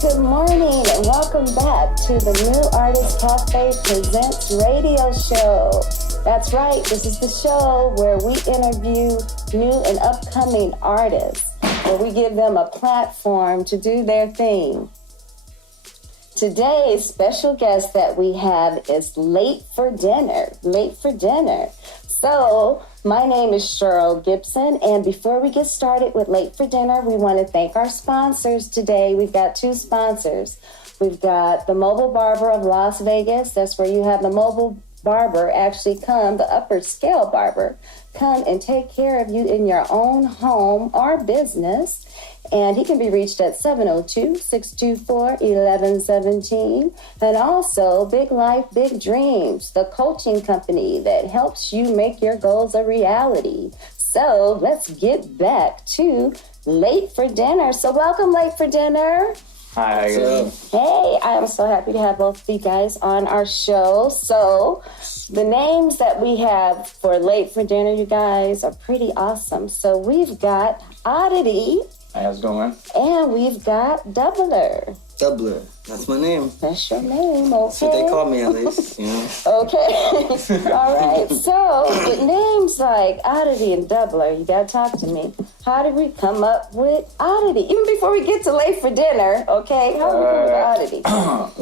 Good morning and welcome back to the New Artist Cafe Presents radio show. That's right, this is the show where we interview new and upcoming artists, where we give them a platform to do their thing. Today's special guest that we have is Late for Dinner. So, my name is Cheryl Gibson, and before we get started with Late for Dinner, we want to thank our sponsors today. We've got two sponsors. We've got the Mobile Barber of Las Vegas. That's where you have the mobile barber actually come, the upper scale barber, come and take care of you in your own home or business. And he can be reached at 702-624-1117. And also, Big Life, Big Dreams, the coaching company that helps you make your goals a reality. So let's get back to Late for Dinner. So welcome, Late for Dinner. Hi, how you doing? Hey, I am so happy to have both of you guys on our show. So the names that we have for Late for Dinner, you guys, are pretty awesome. So we've got Oddity. Hey, how's it going, man? And we've got Doubler. Doubler. That's my name. That's your name, okay? That's what they call me, at least, you know. Okay. All right. So, with names like Oddity and Doubler, you got to talk to me. How did we come up with Oddity? Even before we get to Late for Dinner, okay? How did we come up with Oddity?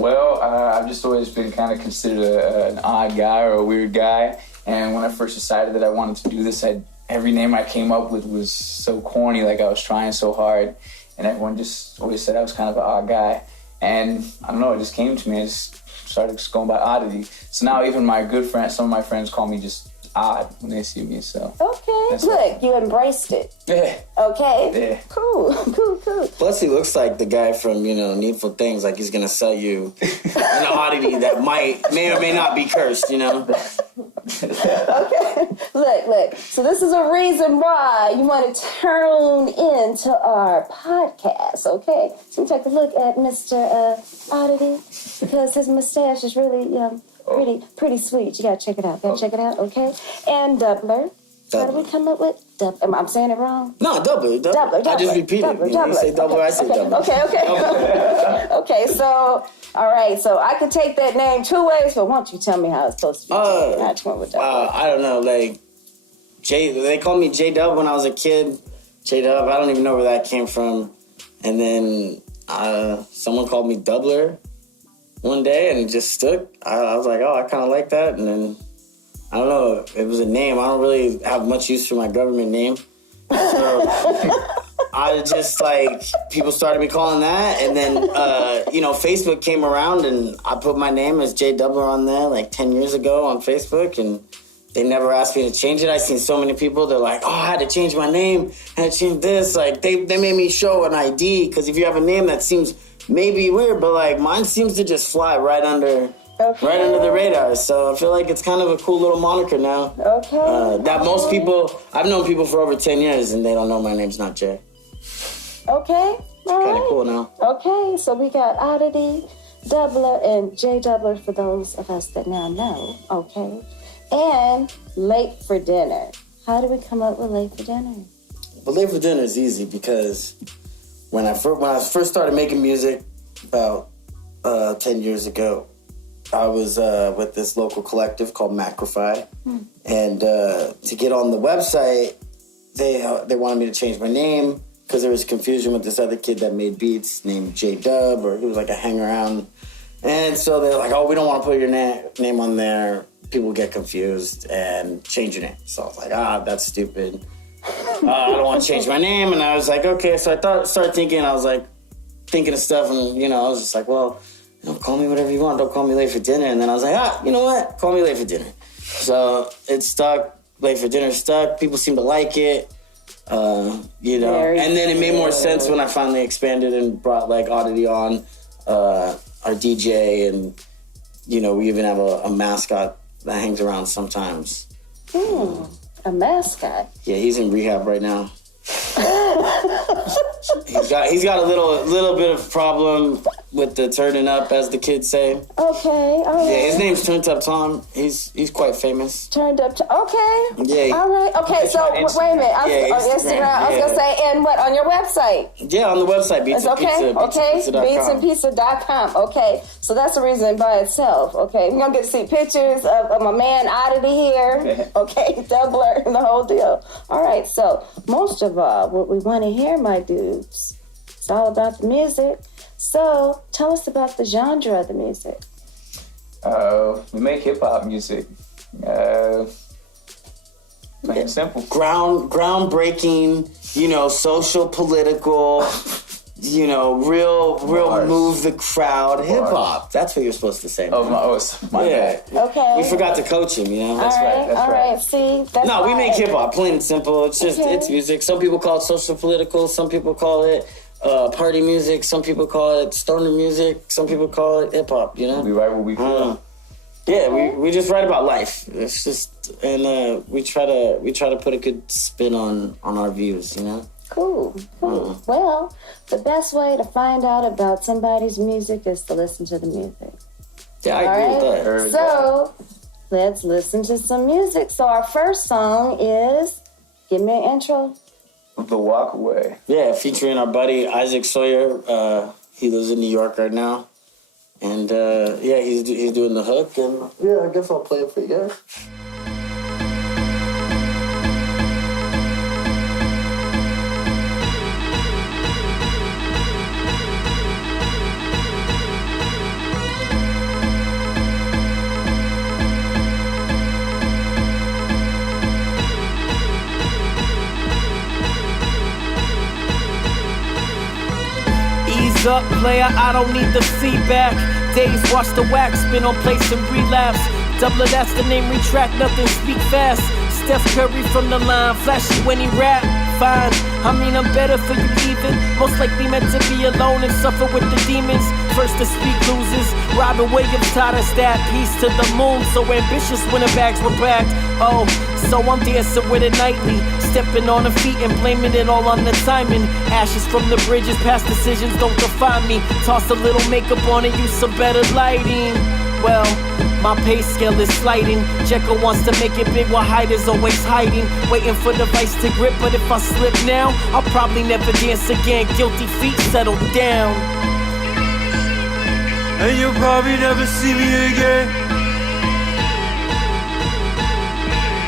Well, I've just always been kind of considered an odd guy or a weird guy. And when I first decided that I wanted to do this, every name I came up with was so corny, like I was trying so hard. And everyone just always said I was kind of an odd guy. And I don't know, it just came to me. I just started going by Oddity. So now even my good friends, some of my friends call me just Odd when they see me, so. Okay, look, you embraced it. Yeah. Okay. Yeah. Cool. Plus, he looks like the guy from, Needful Things, like he's going to sell you an oddity that may or may not be cursed, Okay. Look. So this is a reason why you want to tune into our podcast, okay? So we take a look at Mr. Oddity, because his mustache is really pretty sweet. You gotta check it out. Okay? And Doubler. How do we come up with Doubler? I'm saying it wrong? No, Doubler. I just repeated it. You say Doubler, I say Doubler. Okay. Okay, so, all right. So I could take that name two ways, but why don't you tell me how it's supposed to be taken? How to with Doubler? I don't know, like, they called me J-Dub when I was a kid. J-Dub, I don't even know where that came from. And then someone called me Doubler one day, and it just stuck. I was like, I kind of like that. And then, I don't know, it was a name. I don't really have much use for my government name. So I just, people started me calling that. And then, Facebook came around, and I put my name as J Doubler on there 10 years ago on Facebook, and they never asked me to change it. I've seen so many people, they're like, I had to change my name. I had to change this. They made me show an ID, because if you have a name that seems maybe weird, but mine seems to just fly right under the radar. So I feel like it's kind of a cool little moniker now. Okay. That most people, I've known people for over 10 years, and they don't know my name's not Jay. Okay. Kind of cool now. Okay, so we got Oddity, Doubler, and J Doubler for those of us that now know. Okay. And Late for Dinner. How do we come up with Late for Dinner? Well, Late for Dinner is easy because when I first started making music about 10 years ago, I was with this local collective called Macrify. And to get on the website, they wanted me to change my name because there was confusion with this other kid that made beats named J-Dub, or he was like a hang-around. And so they're like, we don't want to put your name on there. People get confused and change your name. So I was like, that's stupid. I don't want to change my name. And I was like, okay. So I started thinking, I was like, thinking of stuff. And, I was just like, well, call me whatever you want. Don't call me Late for Dinner. And then I was like, you know what? Call me Late for Dinner. So it stuck. Late for Dinner stuck. People seem to like it. And then it made more sense when I finally expanded and brought Oddity on, our DJ. And, we even have a mascot that hangs around sometimes. A mascot? Yeah, he's in rehab right now. He's got a little bit of problem with the turning up, as the kids say. Okay, all right. Yeah, his name's Turned Up Tom. He's quite famous. Turned up to okay. Yeah. All right. Okay. So wait a minute. On Instagram. I was gonna say, and what on your website? Yeah, on the website. It's okay. Beatsandpizza.com. Okay. So that's a reason by itself. Okay. We're gonna get to see pictures of my man Oddity here. Okay. Doubler and the whole deal. All right. So most of all, what we want to hear, my dudes, it's all about the music. So tell us about the genre of the music. We make hip hop music. Plain and simple. Groundbreaking, social, political, real move the crowd. Hip hop. That's what you're supposed to say. Man. It's my bad. Okay. We forgot to coach him, That's right. All right. See, that's No, we why. make hip hop, plain and simple. It's just, it's music. Some people call it social political. Some people call it party music. Some people call it stoner music. Some people call it hip hop, We write what we feel. Yeah, we just write about life. It's just, and we try to put a good spin on our views, Cool. Well, the best way to find out about somebody's music is to listen to the music. Yeah, I agree with that. So let's listen to some music. So our first song is, give me an intro. The Walk Away. Yeah, featuring our buddy Isaac Sawyer. He lives in New York right now. And he's doing the hook, and I guess I'll play it for you guys. Ease up, player, I don't need the feedback. Days watch the wax, spin on place and relapse. Doubler, that's the name, retract, nothing, speak fast. Steph Curry from the line, flashy when he rap. Fine, I'm better for you even. Most likely meant to be alone and suffer with the demons. First to speak loses. Robin Williams taught us that. Peace to the moon, so ambitious when the bags were packed. Oh, so I'm dancing with it nightly. Stepping on the feet and blaming it all on the timing. Ashes from the bridges, past decisions don't define me. Toss a little makeup on and use some better lighting. Well, my pay scale is sliding. Jekyll wants to make it big while Hyde is always hiding. Waiting for the vice to grip, but if I slip now, I'll probably never dance again. Guilty feet settle down. And you'll probably never see me again.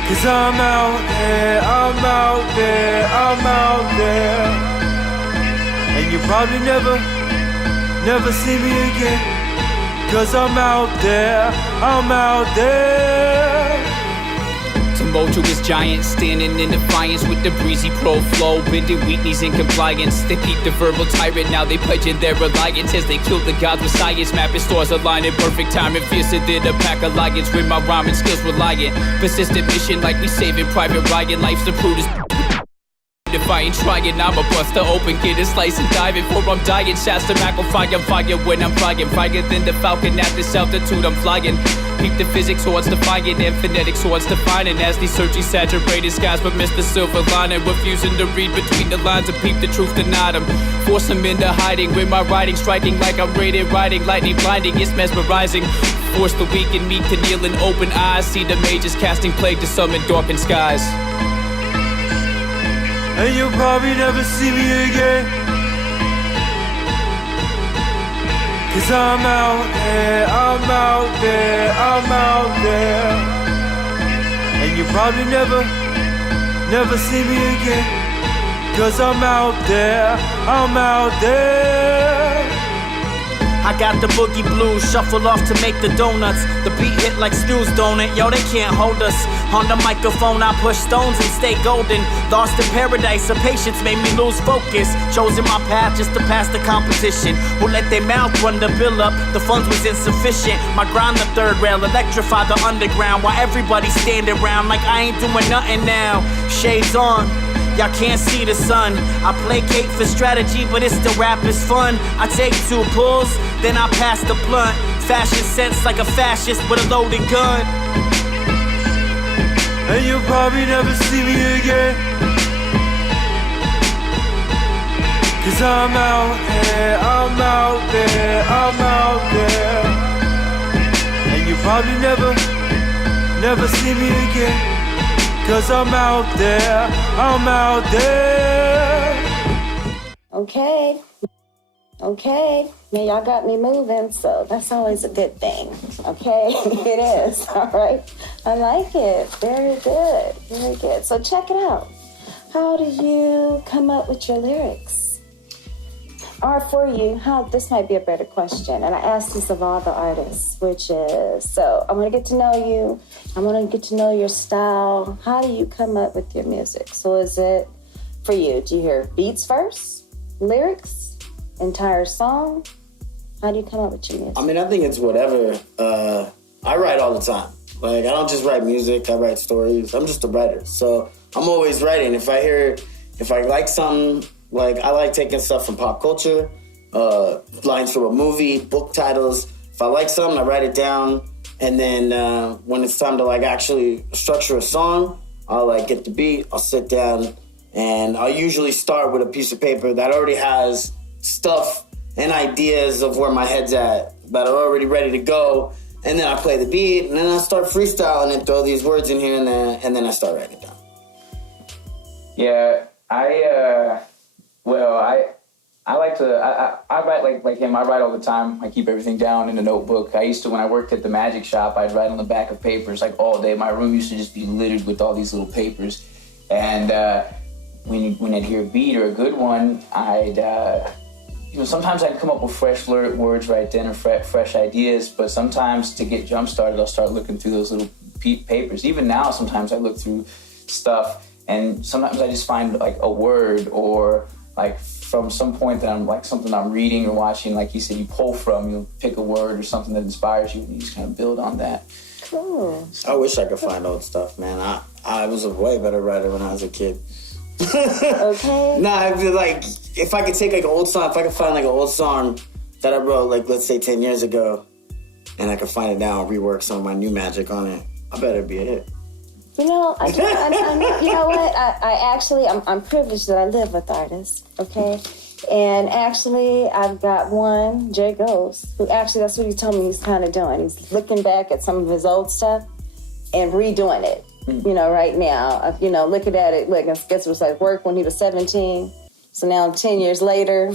'Cause I'm out there, I'm out there, I'm out there. And you'll probably never see me again. 'Cause I'm out there, I'm out there. Tumultuous giants standing in defiance with the breezy pro flow, bending weak knees in compliance. They peep the verbal tyrant, now they pledging their reliance as they kill the gods with science. Mapping stars aligned in perfect time and fiercer than a pack of lions. With my rhyming skills reliant, persistent mission like we saving Private Ryan. Life's the prudest. If I ain't trying, I'm a buster open, get a slice and dive it. For I'm dying, Shasta fire when I'm flying. Fire than the falcon at this altitude I'm flying. Peep the physics towards defying and phonetics towards defining. As these searching saturated skies, but miss the silver lining. Refusing to read between the lines and peep the truth denied them. Force them into hiding with my writing, striking like I'm rated riding. Lightning blinding, it's mesmerizing. Force the weak in me to kneel in open eyes. See the mages casting plague to summon darkened skies. And you'll probably never see me again. 'Cause I'm out there, I'm out there, I'm out there. And you'll probably never see me again. 'Cause I'm out there, I'm out there. I got the boogie blues, shuffle off to make the donuts. The beat hit like Snooze Donut, yo, they can't hold us. On the microphone, I push stones and stay golden. Lost in paradise, the patience made me lose focus. Chosen my path just to pass the competition. Who let their mouth run the bill up? The funds was insufficient. My grind the third rail, electrify the underground. While everybody standing around like I ain't doing nothing now. Shades on. Y'all can't see the sun. I placate for strategy, but it's the rap is fun. I take 2 pulls, then I pass the blunt. Fashion sense like a fascist with a loaded gun. And you'll probably never see me again. 'Cause I'm out there, I'm out there, never see me again. 'Cause I'm out there, I'm out there. Okay. Now y'all got me moving, so that's always a good thing. Okay, it is. All right. I like it. Very good. Very good. So check it out. How do you come up with your lyrics? Or for you, this might be a better question. And I ask this of all the artists, which is, so I want to get to know you. I want to get to know your style. How do you come up with your music? So is it, for you, do you hear beats first, lyrics, entire song? How do you come up with your music? I mean, I think it's whatever. I write all the time. Like, I don't just write music, I write stories. I'm just a writer. So I'm always writing. If I like something, like, I like taking stuff from pop culture, lines from a movie, book titles. If I like something, I write it down. And then when it's time to, like, actually structure a song, I'll, like, get the beat, I'll sit down, and I'll usually start with a piece of paper that already has stuff and ideas of where my head's at that are already ready to go, and then I play the beat, and then I start freestyling and throw these words in here and then I start writing it down. Yeah, I like to, I write like him. I write all the time. I keep everything down in a notebook. I used to, when I worked at the magic shop, I'd write on the back of papers like all day. My room used to just be littered with all these little papers. And when I'd hear a beat or a good one, sometimes I'd come up with fresh words right then or fresh ideas, but sometimes to get jump started, I'll start looking through those little papers. Even now, sometimes I look through stuff, and sometimes I just find like a word or like from some point that I'm like something I'm reading or watching, like you said, you pull from, you'll pick a word or something that inspires you, and you just kind of build on that. Cool. I wish I could find old stuff, man. I was a way better writer when I was a kid. Okay. Nah, I feel like if I could take like an old song, if I could find like an old song that I wrote like, let's say 10 years ago, and I could find it now and rework some of my new magic on it, I bet it'd be a hit. You know, you know what? I'm privileged that I live with artists, okay? And actually, I've got one, Jay Ghost, who actually, that's what he told me he's kind of doing. He's looking back at some of his old stuff and redoing it. You know, right now, looking at it, look, I guess it was like work when he was 17. So now 10 years later,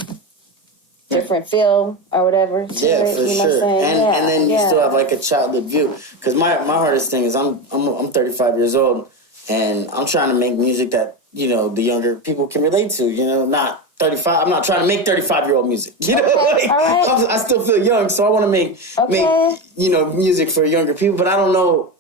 different feel or whatever. Yeah, it, for you know sure. What I'm saying? And then you still have like a childhood view. Because my hardest thing is I'm 35 years old, and I'm trying to make music that, the younger people can relate to, not 35. I'm not trying to make 35-year-old music. All right. I still feel young, so I want to make music for younger people, but I don't know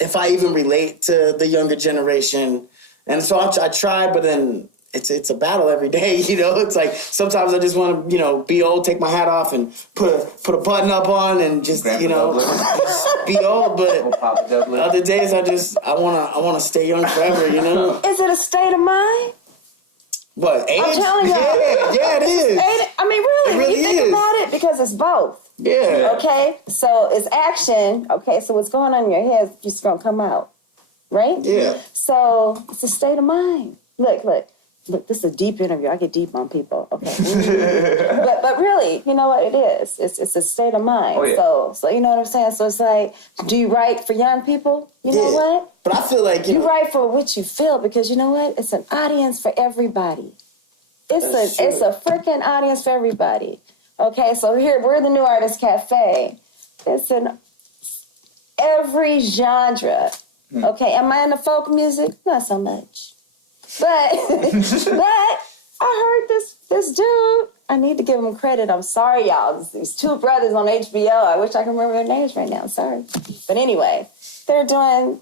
if I even relate to the younger generation. And so I try, but then it's a battle every day, It's like sometimes I just want to, be old, take my hat off and put a button up on and just, just be old. But other days I want to stay young forever, Is it a state of mind? What, age? I'm telling you. Yeah, it is. Really, it really you think is. about it, because it's both. Yeah. Okay, so it's action. Okay, so what's going on in your head is just going to come out, right? Yeah. So it's a state of mind. Look, this is a deep interview. I get deep on people, okay? but really, you know what it is? It's a state of mind. Oh, yeah. So you know what I'm saying? So it's like, do you write for young people? You know what? But I feel like, you write for what you feel, because you know what? It's an audience for everybody. It's a freaking audience for everybody. Okay, so here, we're the New Artist Cafe. It's in every genre. Okay, am I into folk music? Not so much. But I heard this dude. I need to give him credit. I'm sorry, y'all. These two brothers on HBO. I wish I could remember their names right now. Sorry. But anyway, they do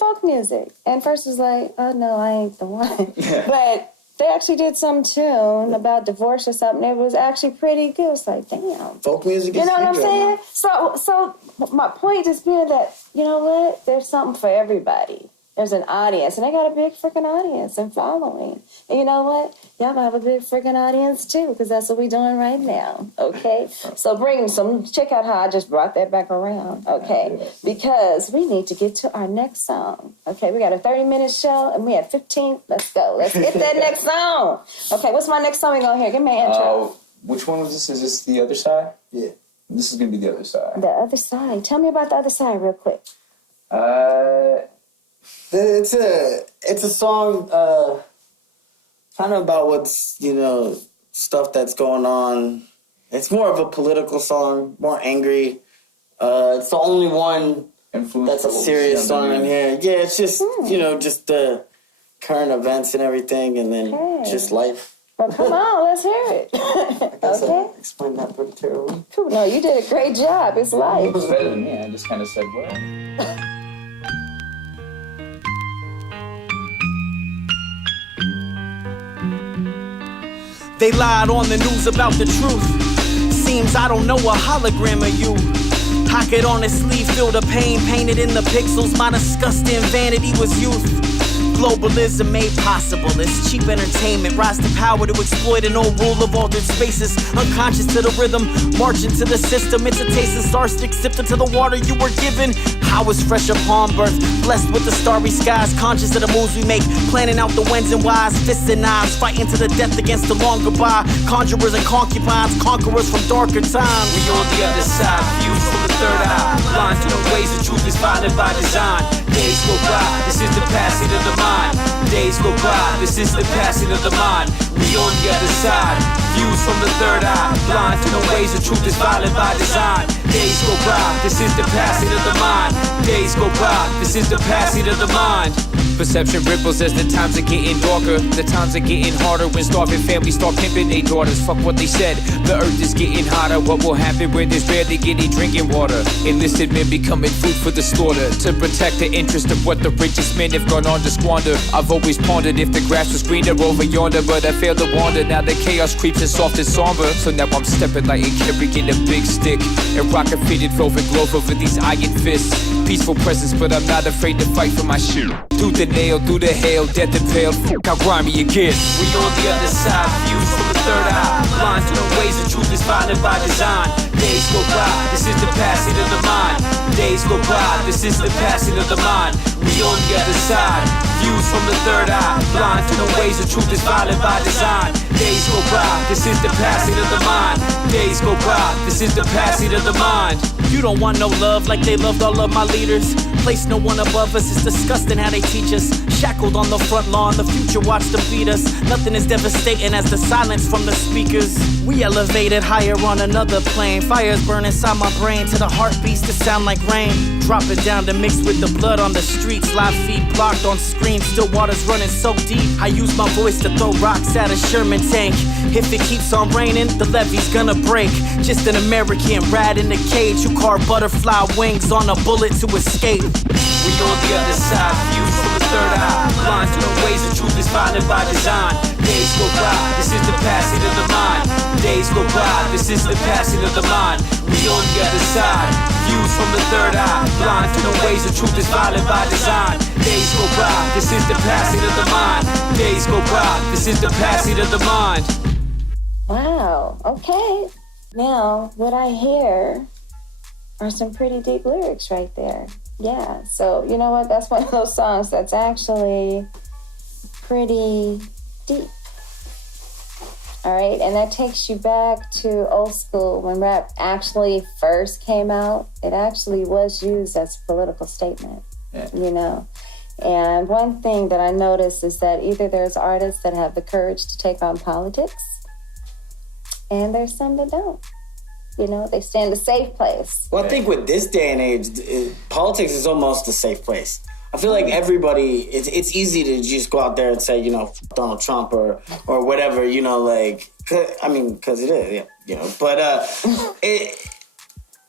folk music. And first was like, oh no, I ain't the one. But they actually did some tune about divorce or something. It was actually pretty good. It's like, damn. Folk music is You know what I'm good, saying? man. So my point is being that, you know what? There's something for everybody. There's an audience, and they got a big freaking audience and following. And you know what? Y'all have a big freaking audience too, because that's what we're doing right now. Okay? So check out how I just brought that back around. Okay? Because we need to get to our next song. Okay? We got a 30-minute show, and we had 15. Let's go. Let's hit that next song. Okay, what's my next song we gonna hear? Give me an intro. Which one was this? Is this the other side? Yeah. This is going to be the other side. The other side. Tell me about the other side real quick. It's a song kind of about what's, stuff that's going on. It's more of a political song, more angry. It's the only one that's a serious song in here. Yeah, it's just, just the current events and everything, and then just life. Well, come on, let's hear it. Okay. I explained that pretty terribly. Cool. No, you did a great job. It's life. It was better than me. I just kind of said, what? They lied on the news about the truth. Seems I don't know a hologram of you. Pocket on his sleeve, feel the pain painted in the pixels. My disgusting vanity was youth. Globalism made possible. It's cheap entertainment. Rise to power to exploit an old rule of altered spaces. Unconscious to the rhythm, marching to the system. It's a taste of star stick sipped into the water you were given. I was fresh upon birth, blessed with the starry skies. Conscious of the moves we make, planning out the whens and whys. Fists and knives, fighting to the death against the long goodbye. Conjurers and concubines, conquerors from darker times. We on the other side, views from the third eye. Blind to the ways the truth is violent by design. Days go by, this is the passing of the mind. Days go by, this is the passing of the mind. We on the other side, views from the third eye. Blind to the ways the truth is violent by design. Days go by, this is the passing of the mind. Days go by, this is the passing of the mind. Perception ripples as the times are getting darker. The times are getting harder when starving families start pimping their daughters. Fuck what they said, the earth is getting hotter. What will happen when there's barely any drinking water? Enlisted men becoming food for the slaughter. To protect the interest of what the richest men have gone on to squander. I've always pondered if the grass was greener over yonder, but I failed to wander. Now the chaos creeps in soft and somber. So now I'm stepping light and carrying a big stick and rockin' fitted velvet glove over these iron fists. Peaceful presence, but I'm not afraid to fight for my shit. Through the nail, through the hail, death and veil, fuck how grimy it gets. We on the other side, views from the third eye. Blind to the ways the truth is violent by design. Days go by, this is the passing of the mind. Days go by, this is the passing of the mind. We on the other side, views from the third eye. Blind to the ways the truth is violent by design. Days go by, this is the passing of the mind. Days go by, this is the passing of the mind. You don't want no love like they loved all of my leaders. Place no one above us, it's disgusting how they teach us. Shackled on the front lawn, the future watched them beat us. Nothing is devastating as the silence from the speakers. We elevated higher on another plane. Fires burn inside my brain to the heartbeats that sound like rain. Drop it down to mix with the blood on the streets. Live feed blocked on screen, still water's running so deep. I use my voice to throw rocks at a Sherman tank. If it keeps on raining, the levee's gonna break. Just an American rat in a cage who carved butterfly wings on a bullet to escape. We on the other side, views from the third eye. Blind to the ways the truth is violent by design. Days go by, this is the passing of the mind. Days go by, this is the passing of the mind. We on the other side, views from the third eye. Blind to the ways the truth is violent by design. Days go by, this is the passing of the mind. Days go by, this is the passing of the mind. Wow, okay. Now, what I hear are some pretty deep lyrics right there. Yeah, so you know what? That's one of those songs that's actually pretty deep. All right, and that takes you back to old school when rap actually first came out. It actually was used as a political statement, you know. And one thing that I noticed is that either there's artists that have the courage to take on politics, and there's some that don't. You know, they stay in the safe place. Well, I think with this day and age, politics is almost a safe place. I feel like everybody, it's easy to just go out there and say, Donald Trump or whatever, because it is, yeah, But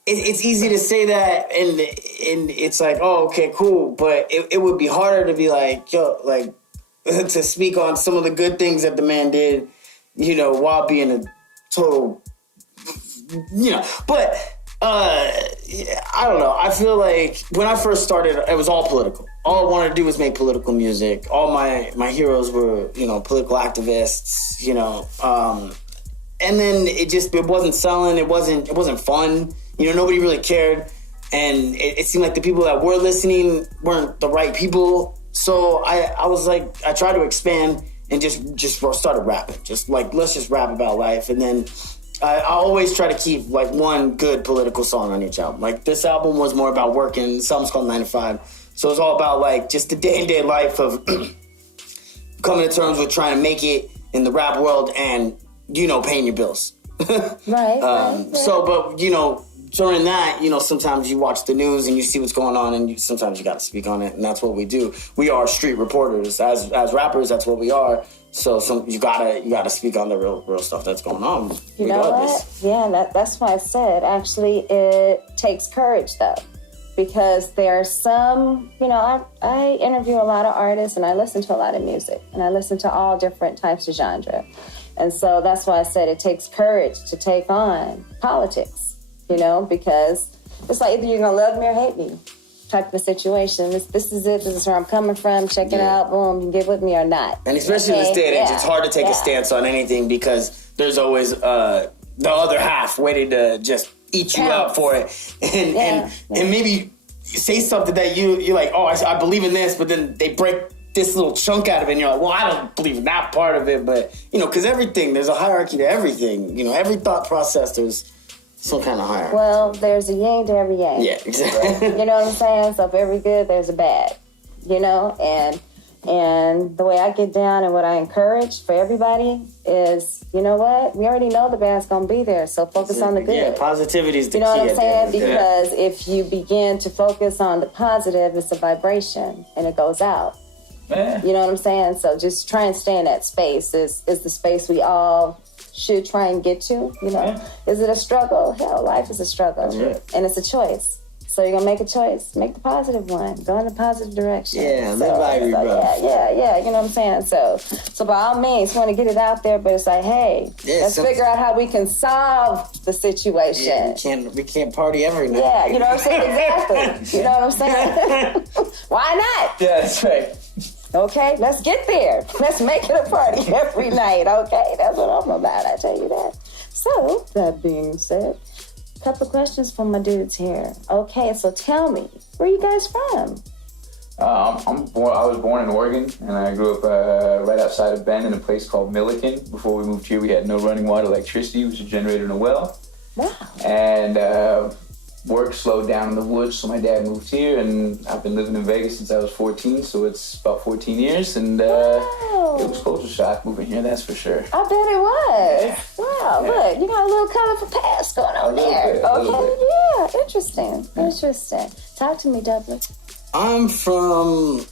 it's easy to say that, and it's like, oh, okay, cool. But it would be harder to be like, to speak on some of the good things that the man did, while being a total... but I don't know. I feel like when I first started, it was all political. All I wanted to do was make political music. All my heroes were, political activists, and then it wasn't selling. It wasn't fun. Nobody really cared. And it seemed like the people that were listening weren't the right people. So I was like, I tried to expand and just started rapping. Just like, let's just rap about life. And then I always try to keep like one good political song on each album. Like this album was more about working. This album's called 9 to 5. So it's all about like just the day-to-day life of coming to terms with trying to make it in the rap world and, paying your bills. Right. So, but, during that, sometimes you watch the news and you see what's going on and sometimes you got to speak on it. And that's what we do. We are street reporters. As rappers, that's what we are. So you gotta speak on the real stuff that's going on. You know what? Yeah, that's why I said, actually, it takes courage, though. Because there are some, I interview a lot of artists and I listen to a lot of music. And I listen to all different types of genre. And so that's why I said it takes courage to take on politics, because it's like either you're going to love me or hate me type of a situation. This is it. This is where I'm coming from. Check it out. Boom. You can get with me or not. And especially in this day and age, it's hard to take a stance on anything because there's always the other half waiting to just eat you up for it. And maybe say something that you're like, oh, I believe in this, but then they break this little chunk out of it and you're like, well, I don't believe in that part of it. But, because everything, there's a hierarchy to everything. Every thought process, there's some kind of hierarchy. Well, there's a yin to every yang. Yeah, exactly. You know what I'm saying? So for every good, there's a bad, and the way I get down and what I encourage for everybody is, you know what? We already know the bad's going to be there, so focus on the good. Yeah, positivity is the key. You know what I'm saying? Because if you begin to focus on the positive, it's a vibration, and it goes out. Yeah. You know what I'm saying? So just try and stay in that space is the space we all should try and get to, Yeah. Is it a struggle? Hell, life is a struggle. And it's a choice. So you're going to make a choice. Make the positive one. Go in the positive direction. Yeah, live life, bro. Yeah. You know what I'm saying? So by all means, you want to get it out there, but it's like, hey, let's figure out how we can solve the situation. Yeah, we can't party every night. Yeah, you know what I'm saying? Exactly. You know what I'm saying? Why not? Yeah, that's right. Okay, let's get there. Let's make it a party every night, okay? That's what I'm about, I tell you that. So, that being said, a couple of questions from my dudes here. Okay, so tell me, where are you guys from? I was born in Oregon, and I grew up right outside of Bend in a place called Milliken. Before we moved here, we had no running water, electricity, which was generated in a well. Wow. And work slowed down in the woods, so my dad moved here, and I've been living in Vegas since I was 14, so it's about 14 years, and it was culture shock moving here, that's for sure. I bet it was. Wow, look, you got a little colorful past going on there. Okay, interesting. Talk to me, Dublin. I'm from,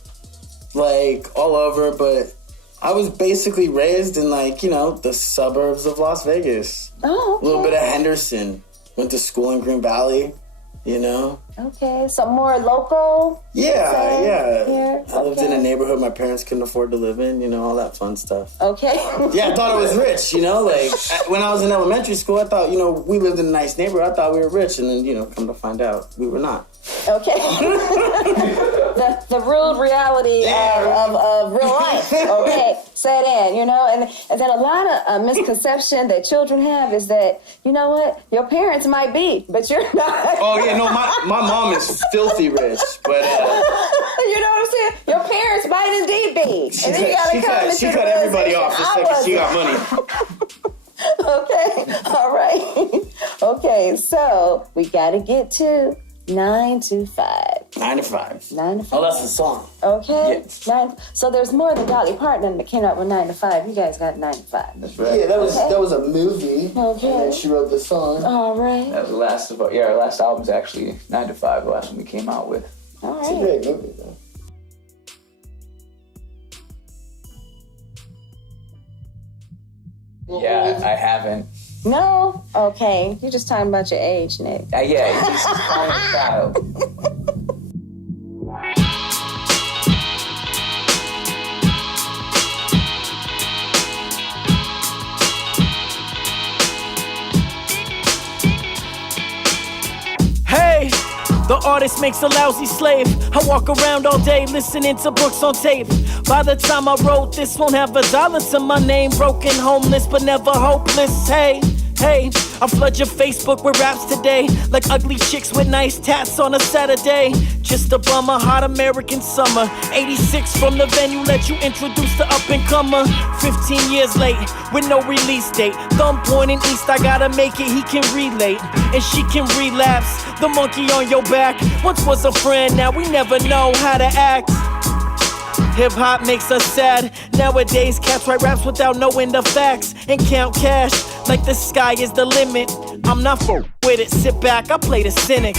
all over, but I was basically raised in, the suburbs of Las Vegas. Oh, okay. A little bit of Henderson. Went to school in Green Valley, Okay, so more local? Yeah. Here? I lived in a neighborhood my parents couldn't afford to live in, all that fun stuff. Okay. Yeah, I thought it was rich, when I was in elementary school, I thought, we lived in a nice neighborhood. I thought we were rich, and then, come to find out, we were not. Okay. the rude reality of real life, okay, set in, and then a lot of misconception that children have is that, you know what, your parents might be, but you're not. Oh, yeah, no, my mom is filthy rich, but... you know what I'm saying? Your parents might indeed be. And then you gotta come she cut everybody off just because she got money. Okay, all right. Okay, so we gotta get to 9 to 5. 9 to 5. 9 to 5. Oh, that's the song. Okay. Yeah. So there's more than Dolly Parton that came out with 9 to 5. You guys got 9 to 5. That's right. Yeah, that was a movie. Okay. And then she wrote the song. All right. That was the last of our last album's actually 9 to 5, the last one we came out with. All right. It's a great movie, though. Yeah, I haven't. No? Okay. You're just talking about your age, Nick. Yeah, he's just calling a child. Hey, the artist makes a lousy slave. I walk around all day listening to books on tape. By the time I wrote this, won't have $1 to my name. Broken, homeless, but never hopeless. Hey, Hey, I flood your Facebook with raps today, like ugly chicks with nice tats on a Saturday. Just a bummer, hot American summer. 86 from the venue, let you introduce the up-and-comer. 15 years late, with no release date. Thumb pointing east, I gotta make it, he can relate. And she can relapse, the monkey on your back. Once was a friend, now we never know how to act. Hip-hop makes us sad. Nowadays, cats write raps without knowing the facts and count cash like the sky is the limit. I'm not with it, sit back, I play the cynic.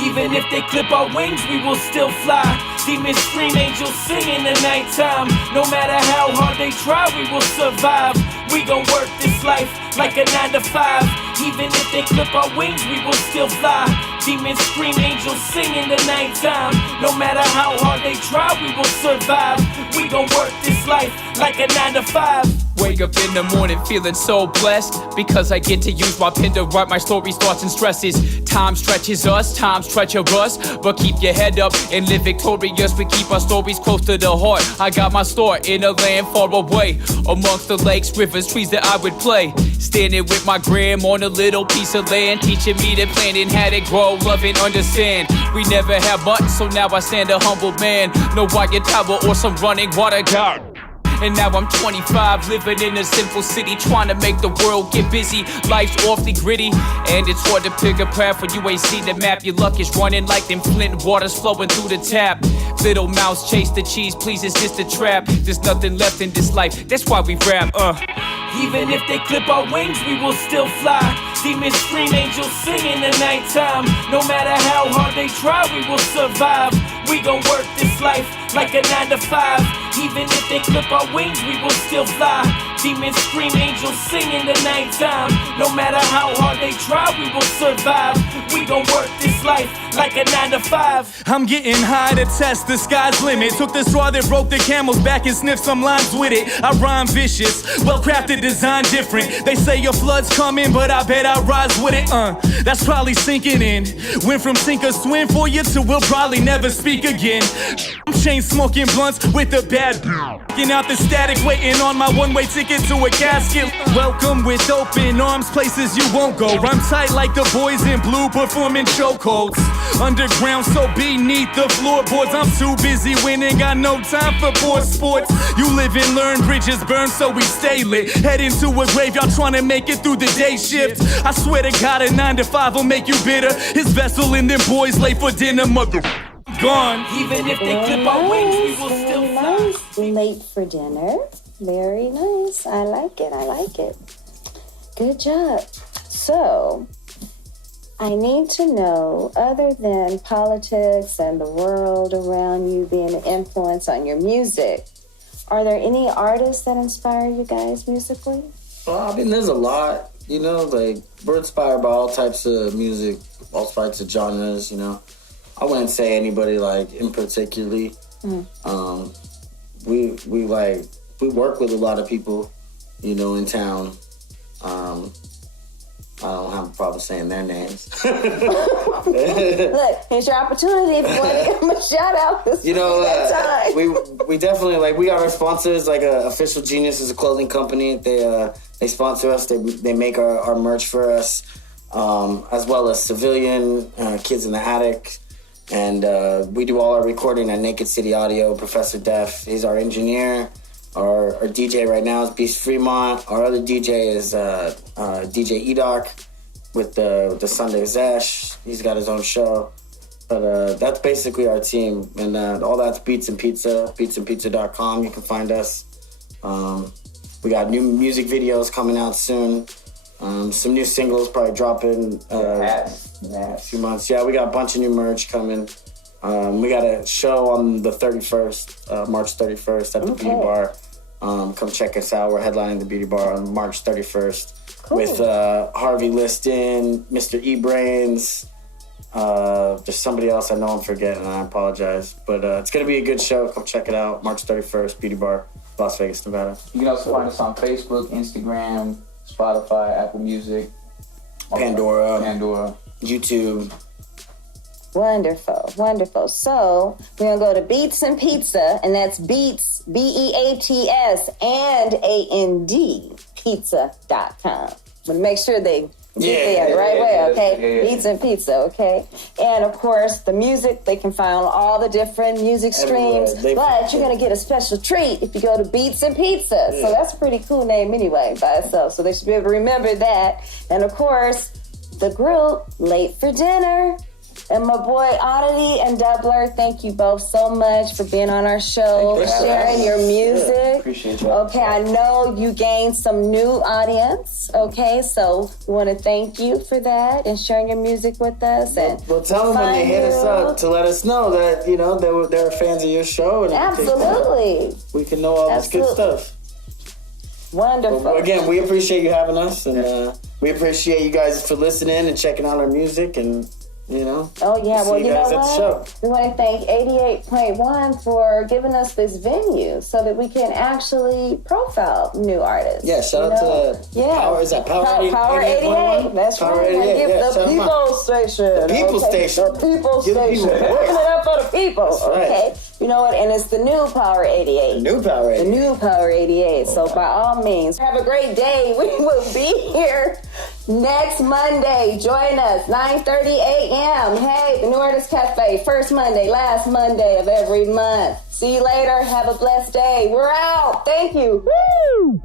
Even if they clip our wings, we will still fly. Demons scream, angels sing in the nighttime. No matter how hard they try, we will survive. We gon' work this life like a 9 to 5. Even if they clip our wings, we will still fly. Demons scream, angels sing in the nighttime. No matter how hard they try, we will survive. We gon' work this life like a 9 to 5. Wake up in the morning feeling so blessed, because I get to use my pen to write my stories, thoughts, and stresses. Time stretches us, times treacherous, but keep your head up and live victorious. We keep our stories close to the heart. I got my store in a land far away, amongst the lakes, rivers, trees that I would play. Standing with my gram on a little piece of land, teaching me to plant and how to grow, love and understand. We never had much, so now I stand a humble man. No wire tower or some running water guard. And now I'm 25, living in a simple city, trying to make the world get busy. Life's awfully gritty, and it's hard to pick a path when you ain't seen the map. Your luck is running like them Flint waters flowing through the tap. Little mouse chase the cheese, please, it's just a trap. There's nothing left in this life, that's why we rap, Even if they clip our wings, we will still fly. Demons scream, angels sing in the nighttime. No matter how hard they try, we will survive. We gon' work this life like a 9 to 5. Even if they clip our wings, we will still fly. Demons scream, angels sing in the nighttime. No matter how hard they try, we will survive. We gon' work this life like a 9 to 5. I'm getting high to test the sky's limit. Took the straw that broke the camel's back and sniffed some lines with it. I rhyme vicious, well-crafted, design different. They say your flood's coming, but I bet I rise with it. That's probably sinking in. Went from sink or swim for you to we'll probably never speak again. I'm chain smoking blunts with a bad getting out the static, waiting on my one-way ticket to a casket. Welcome with open arms, places you won't go. Rhyme tight like the boys in blue performing chokeholds. Underground, so beneath the floorboards. I'm too busy winning, got no time for poor sports. You live and learn, bridges burn, so we stay lit. Head into a graveyard trying to make it through the day shift. I swear to God, a 9 to 5 will make you bitter. His vessel and them boys late for dinner, mother gone. Even if they clip our wings, we will still fly. Nice. Late for dinner. Very nice. I like it. I like it. Good job. So, I need to know, other than politics and the world around you being an influence on your music, are there any artists that inspire you guys musically? Well, I mean, there's a lot, you know, like, we're inspired by all types of music, all types of genres, you know. I wouldn't say anybody, like, in particularly. We work with a lot of people, you know, in town. I don't have a problem saying their names. Look, here's your opportunity if you want to give them a shout out. You know, we definitely, like, we got our sponsors, like Official Genius is a clothing company. They sponsor us. They make our merch for us, as well as Civilian, Kids in the Attic. And we do all our recording at Naked City Audio. Professor Def, he's our engineer. Our DJ right now is Beast Fremont. Our other DJ is DJ Edoc with the Sunday Zesh. He's got his own show. But that's basically our team. And all that's Beats and Pizza, beatsandpizza.com. You can find us. We got new music videos coming out soon. Some new singles probably dropping a few months. Yeah, we got a bunch of new merch coming. We got a show on the 31st, March 31st at the Beauty Bar. Come check us out. We're headlining the Beauty Bar on March 31st with Harvey Liston, Mr. E-Brains. There's somebody else I know I'm forgetting, and I apologize. But it's going to be a good show. Come check it out. March 31st, Beauty Bar, Las Vegas, Nevada. You can also find us on Facebook, Instagram, Spotify, Apple Music, Pandora, YouTube. Wonderful, wonderful. So we're going to go to Beats and Pizza, and that's Beats, Beats, and And, pizza.com. but make sure they get there the right way, okay? Beats and pizza, okay? And of course, the music, they can find on all the different music streams, but you're gonna get a special treat if you go to Beats and Pizza. So that's a pretty cool name anyway by itself. So they should be able to remember that. And of course, the group, Late for Dinner. And my boy Oddity and Doubler, thank you both so much for being on our show, sharing your music. Yeah, appreciate you. Okay, I know you gained some new audience. Okay, so we want to thank you for that and sharing your music with us. And well, tell them when they hit us up to let us know that they're fans of your show. And absolutely, we can know all this good stuff. Wonderful. Well, again, we appreciate you having us, and we appreciate you guys for listening and checking out our music and. Oh yeah, well you know what? We want to thank 88.1 for giving us this venue so that we can actually profile new artists. Yeah, shout out to Power. Is that Power 88? Power 88. That's Power right. 88. The People Station. The People Station. The People Station. Open it up for the people. That's right. Okay. You know what? And it's the new Power 88. The new Power 88. The new Power 88. So by all means, have a great day. We will be here next Monday. Join us, 9:30 a.m. Hey, the New Artist Cafe, first Monday, last Monday of every month. See you later. Have a blessed day. We're out. Thank you. Woo!